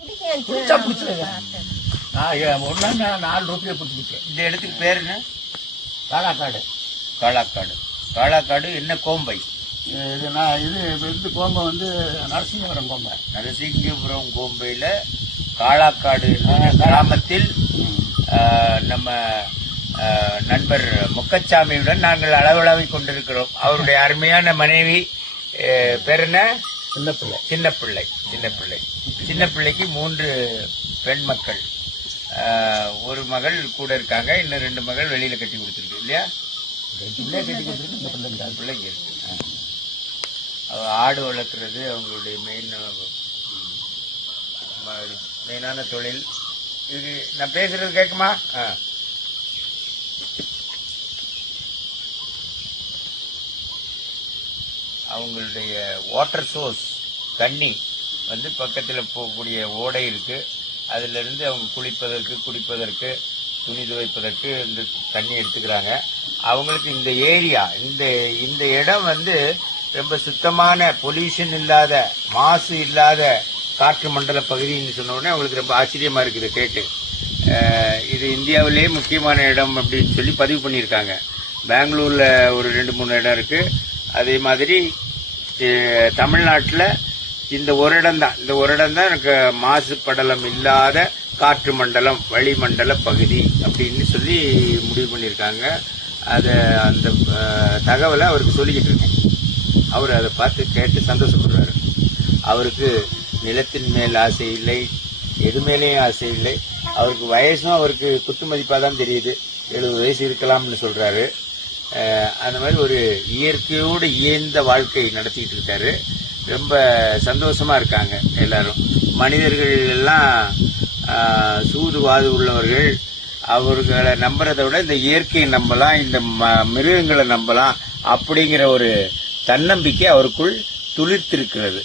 பிடிச்சா பிடிச்சிருங்க. ஒன்னா 4 ரூபாய் பிடிச்சிருக்கேன். இந்த இடத்துக்கு பேர் என்ன? காலாக்காடு. காளாக்காடு. காளாக்காடு என்ன கோம்பை? இது கோம்பை நரசிங்கபுரம் கோம்பை. நரசிங்கபுரம் கோம்பையில காளாக்காடு கிராமத்தில் நம்ம நண்பர் முக்கச்சாமியுடன் நாங்கள் அளவளாவிக் கொண்டிருக்கிறோம். அவருடைய அருமையான மனைவி பேர் என்ன? சின்னப்பிள்ளை. சின்ன பிள்ளைக்கு 3 பெண் மக்கள். ஒரு மகள் கூட இருக்காங்க, இன்னும் 2 மகள் வெளியில கட்டி கொடுத்துருக்கு இல்லையா? 2 பிள்ளை கட்டி கொடுத்துருக்கு. இந்த பிள்ளைங்க இருக்கு. ஆடு வளர்க்குறது அவங்களுடைய மெயினான தொழில். இது நான் பேசுறது கேட்குமா? அவங்களுடைய வாட்டர் சோர்ஸ் தண்ணி பக்கத்தில் போகக்கூடிய ஓடை இருக்கு. அதுல இருந்து அவங்க குளிப்பதற்கு, குடிப்பதற்கு, துணி துவைப்பதற்கு இந்த தண்ணி எடுத்துக்கிறாங்க. அவங்களுக்கு இந்த ஏரியா, இந்த இடம் ரொம்ப சுத்தமான, பொல்யூஷன் இல்லாத, மாசு இல்லாத காற்று மண்டல பகுதின்னு சொன்ன உடனே அவங்களுக்கு ரொம்ப ஆச்சரியமா இருக்குது கேட்டு. இது இந்தியாவிலேயே முக்கியமான இடம் அப்படின்னு சொல்லி பதிவு பண்ணியிருக்காங்க. பெங்களூர்ல ஒரு 2-3 இடம் இருக்கு. அதே மாதிரி தமிழ்நாட்டில் இந்த ஒரு இடம் தான் எனக்கு மாசு படலம் இல்லாத காற்று மண்டலம், வளிமண்டல பகுதி அப்படின்னு சொல்லி முடிவு பண்ணியிருக்காங்க. அந்த தகவலை அவருக்கு சொல்லிக்கிட்டு இருக்கேன். அவர் அதை பார்த்து கேட்டு சந்தோஷப்படுறாரு. அவருக்கு நிலத்தின் மேல் ஆசை இல்லை, எது மேலேயும் ஆசை இல்லை. அவருக்கு வயசும் அவருக்கு குத்து மதிப்பாக தான் தெரியுது. 70 வயசு இருக்கலாம்னு சொல்றாரு. அந்த மாதிரி ஒரு இயற்கையோடு இயந்த வாழ்க்கை நடத்திட்டு இருக்காரு. ரொம்ப சந்தோஷமா இருக்காங்க எல்லாரும். மனிதர்கள் எல்லாம் சூதுவாது உள்ளவர்கள். அவர்களை நம்புறதை விட இந்த இயற்கையை நம்பலாம், இந்த மிருகங்களை நம்பலாம் அப்படிங்கிற ஒரு தன்னம்பிக்கை அவருக்குள் துளிர்த்திருக்கிறது.